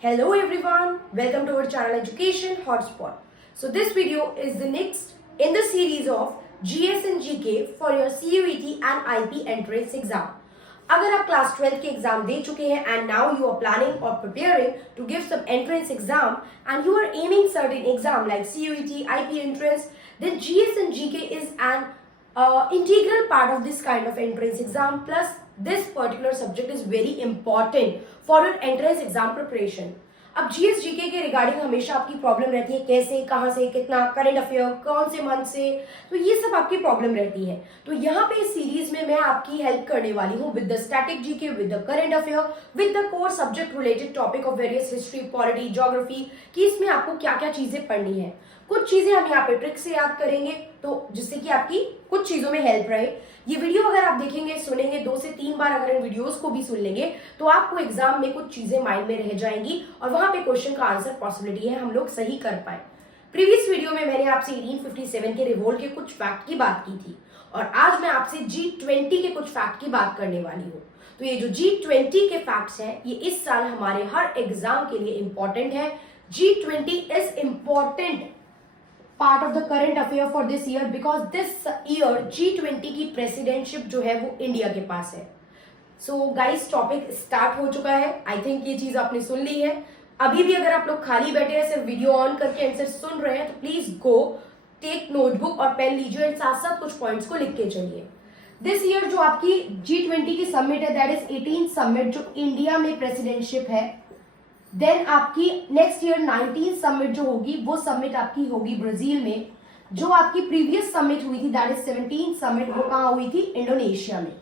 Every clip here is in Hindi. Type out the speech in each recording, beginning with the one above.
Hello everyone, welcome to our channel Education Hotspot. So this video is the next in the series of GS and GK for your CUET and IP entrance exam. अगर आप क्लास 12 के एग्जाम दे चुके हैं and now you are planning or preparing to give some entrance exam and you are aiming certain exam like CUET, IP entrance, then GS and GK is an integral part of this kind of entrance exam. Plus this particular subject is very important for your entrance exam preparation. अब जीएस जीके के रिगार्डिंग हमेशा आपकी प्रॉब्लम रहती है, कैसे, कहाँ से, कितना, करंट अफेयर, कौन से मंथ से, तो ये सब आपकी प्रॉब्लम रहती है. तो यहाँ पे इस सीरीज में मैं आपकी हेल्प करने वाली हूँ with the static GK, with the current affair, with the core subject related topic of various history, polity, geography, कि इसमें आपको क्या क्या चीजें पढ़नी है. कुछ चीजें हम यहाँ पे ट्रिक से याद करेंगे तो जिससे कि आपकी कुछ चीजों में हेल्प रहे. ये वीडियो अगर आप देखेंगे, सुनेंगे 2 से 3 बार, अगर इन वीडियोस को भी सुन लेंगे तो आपको एग्जाम में कुछ चीजें माइंड में रह जाएंगी और वहां पे क्वेश्चन का आंसर पॉसिबिलिटी है हम लोग सही कर पाए. प्रीवियस वीडियो में मैंने आपसे 1857 के रिवोल्ट के कुछ फैक्ट की बात की थी और आज मैं आपसे G20 के कुछ फैक्ट की बात करने वाली हूँ. तो ये जो G20 के फैक्ट्स हैं ये इस साल हमारे हर एग्जाम के लिए इंपॉर्टेंट है. G20 is important part of the current affair for this year because this year G20 की प्रेसिडेंटशिप जो है वो इंडिया के पास है. सो गाइस, टॉपिक स्टार्ट हो चुका है. आई थिंक ये चीज आपने सुन ली है. अभी भी अगर आप लोग खाली बैठे हैं, सिर्फ वीडियो ऑन करके आंसर सुन रहे हैं, तो प्लीज गो टेक नोटबुक और पेन लीजिए एंड साथ साथ कुछ पॉइंट्स को लिख के चलिए. दिस ईयर जो आपकी G20 की समिट है दैट इज 18 समिट जो इंडिया में प्रेसिडेंटशिप है. देन आपकी नेक्स्ट ईयर 19 समिट जो होगी वो समिट आपकी होगी ब्राजील में. जो आपकी प्रीवियस समिट हुई थी दैट इज 17 समिट, वो कहाँ हुई थी? इंडोनेशिया में.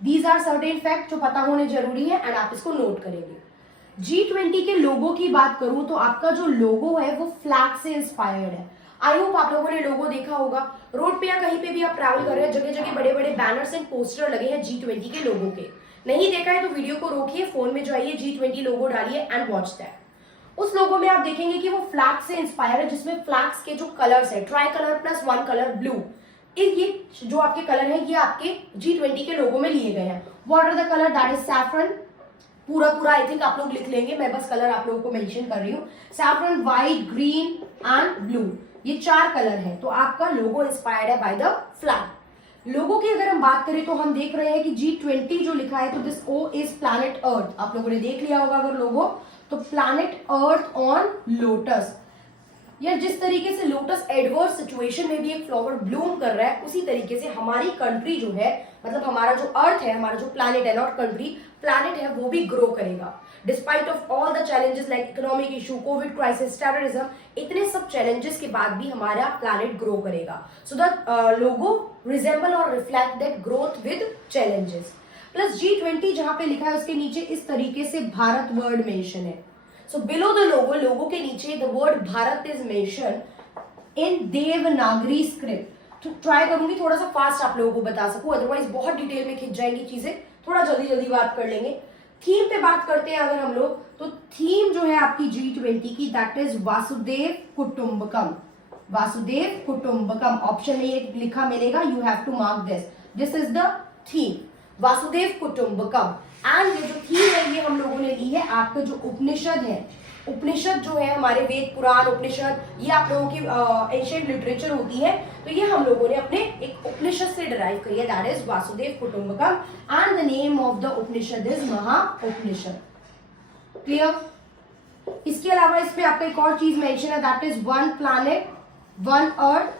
दीज आर सर्टेन फैक्ट जो पता होने जरूरी है एंड आप इसको नोट करेंगे. G20 के लोगो की बात करूं तो आपका जो लोगो है वो फ्लैग से इंस्पायर्ड है. आई होप आप लोगों ने लोगो देखा होगा. रोड पे या कहीं पे भी आप ट्रैवल कर रहे हैं, जगह जगह बड़े बड़े बैनर्स एंड पोस्टर लगे हैं G20 के लोगो के. नहीं देखा है तो वीडियो को रोकिए, फोन में जाइए, G20 लोगो डालिए एंड वॉच दैट. उस लोगो में आप देखेंगे कि वो फ्लैग से इंस्पायर है जिसमें फ्लैग्स के जो कलर्स है try colour plus 1 colour blue, ये जो आपके कलर है ये आपके G20 के लोगो में लिए गए हैं. What are the color? That is saffron. पूरा आई थिंक आप लोग लिख लेंगे, मैं बस कलर आप लोगों को मेंशन कर रही हूँ. Saffron, white, green and blue, ये 4 कलर है. तो आपका लोगो इंस्पायर्ड है बाय द फ्लैग. लोगों की अगर हम बात करें तो हम देख रहे हैं कि G20 जो लिखा है तो this O is planet earth. आप लोगों ने देख लिया होगा अगर लोगो, तो प्लैनेट अर्थ ऑन लोटस. या जिस तरीके से लोटस एडवर्स सिचुएशन में भी एक फ्लावर ब्लूम कर रहा है, उसी तरीके से हमारी कंट्री जो है, मतलब हमारा जो अर्थ है, हमारा जो प्लैनेट है, नॉट कंट्री, प्लैनेट है, वो भी ग्रो करेगा. Despite of all the challenges like economic issue, Covid crisis, terrorism, इतने सब चैलेंजेस के बाद भी हमारा प्लैनेट ग्रो करेगा. सो द लोगो रिजेंबल और reflect that growth with challenges. Plus G20 जहां पे लिखा है उसके नीचे इस तरीके से भारत वर्ड मेंशन है. सो बिलो द लोगो, लोगो के नीचे the word Bharat is mention in Devanagari script. तो ट्राई करूंगी थोड़ा सा फास्ट आप लोगों को बता सकूं, अदरवाइज बहुत डिटेल में खिंच जाएंगी चीजें. थोड़ा जल्दी जल्दी बात कर लेंगे. थीम पे बात करते हैं अगर हम लोग, तो थीम जो है आपकी G20 की that is Vasudhaiva Kutumbakam. Vasudhaiva Kutumbakam option में ये लिखा मिलेगा, you have to mark this. This is the theme, Vasudhaiva Kutumbakam. And ये जो थीम है ये हम लोगों ने ली है आपका जो उपनिषद है. उपनिषद जो है हमारे वेद, पुराण, उपनिषद, ये आप लोगों की एंशिएंट लिटरेचर होती है, तो ये हम लोगों ने अपने एक उपनिषद से डिराइव करी है that is Vasudhaiva Kutumbakam. And the name of the Upanishad is Maha Upanishad. Clear? इसके अलावा इसमें आपका एक और चीज मेंशन है that is one planet one earth,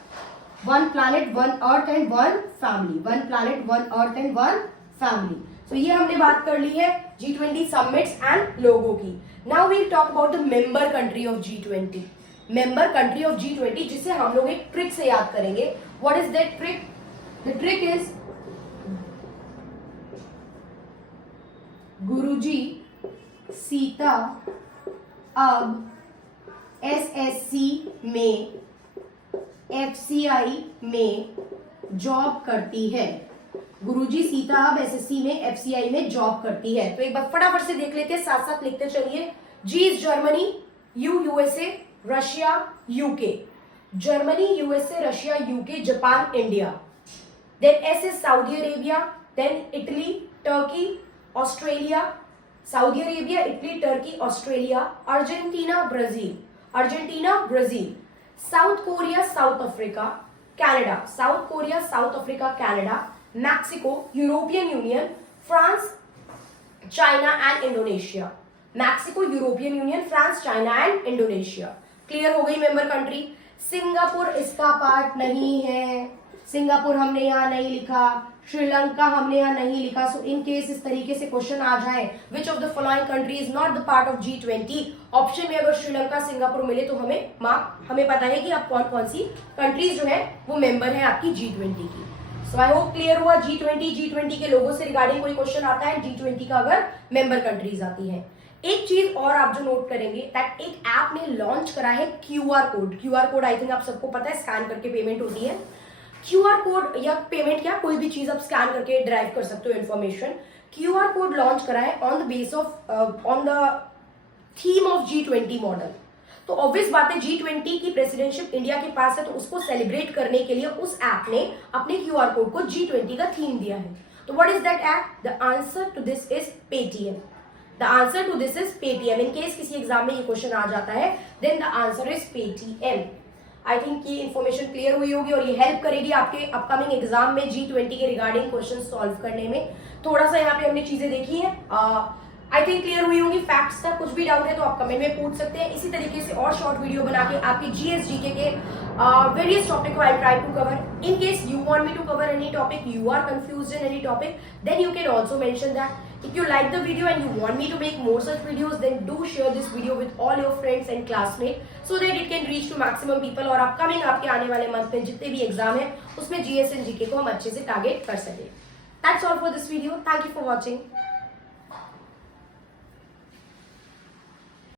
one planet one earth and one family. One planet one earth and one family. तो ये हमने बात कर ली है G20 समिट्स एंड लोगो की. Now we'll talk about the member country of G20. Member country of G20 जिसे हम लोग एक ट्रिक से याद करेंगे. What is that trick? The trick is Guruji Sita अब SSC में, FCI में जॉब करती है. गुरुजी सीता अब SSC में, FCI में जॉब करती है. तो एक बार फटाफट से देख लेते हैं, साथ साथ लिखते चलिए. G is Germany, U USA, Russia, UK. Germany, USA, Russia, UK, Japan, India. Then S is Saudi Arabia, then Italy, Turkey, Australia, Saudi Arabia, Italy, Turkey, Australia, Argentina, Brazil, South Korea, South Africa, Canada, South Korea, South Africa, Canada, Mexico, European Union, France, China and Indonesia. Mexico, European Union, France, China and Indonesia. Clear हो गई मेंबर कंट्री। सिंगापुर इसका पार्ट नहीं है, सिंगापुर हमने यहाँ नहीं लिखा, श्रीलंका हमने यहाँ नहीं लिखा। सो इन केस इस तरीके से क्वेश्चन आ जाए, which of the following country is not the part of G20, option में अगर श्रीलंका, सिंगापुर मिले तो हमें पता है कि आप कौन कौन सी कंट्रीज जो है वो मेंबर है आपकी G20 की। सो आई होप क्लियर हुआ। G20 के लोगों से रिगार्डिंग कोई क्वेश्चन आता है, G20 का अगर मेंबर कंट्रीज आती है। एक चीज और आप जो नोट करेंगे, दैट एक ऐप ने लॉन्च करा है QR कोड आई थिंक आप सबको पता है, स्कैन करके पेमेंट होती है। QR कोड या पेमेंट क्या, कोई भी चीज आप स्कैन करके ड्राइव कर सकते हो इन्फॉर्मेशन। QR कोड लॉन्च करा है on the base of on the theme of G20 model. तो ऑब्वियस बात है, G20 की प्रेसिडेंटशिप इंडिया के पास है, तो उसको सेलिब्रेट करने के लिए उस ऐप ने अपने QR कोड को G20 का थीम दिया है। तो what is that app? The answer to this is Paytm. The answer to this is Paytm. In case किसी एग्जाम में ये क्वेश्चन आ जाता है, then the answer is Paytm. I think ये इन्फॉर्मेशन क्लियर हुई होगी और ये हेल्प करेगी आपके अपकमिंग एग्जाम में G20 के रिगार्डिंग क्वेश्चन सॉल्व करने में। थोड़ा सा यहाँ पे हमने चीजें देखी है, आई थिंक क्लियर हुई होंगी। फैक्ट्स का कुछ भी डाउट है तो आप कमेंट में पूछ सकते हैं। इसी तरीके से और शॉर्ट वीडियो बना के आपके GS GK के वेरियस टॉपिक को I try to cover. In case you want me to cover any topic, you are confused in any topic, then you can also mention that. If you like the video and you want me to make more such videos, then do share this video with all your friends and classmates so that it can reach to maximum people और upcoming आपके आने वाले मंथ में जितने भी एग्जाम है उसमें GS and GK को हम अच्छे से टारगेट कर सके। That's all for this video. Thank you for watching.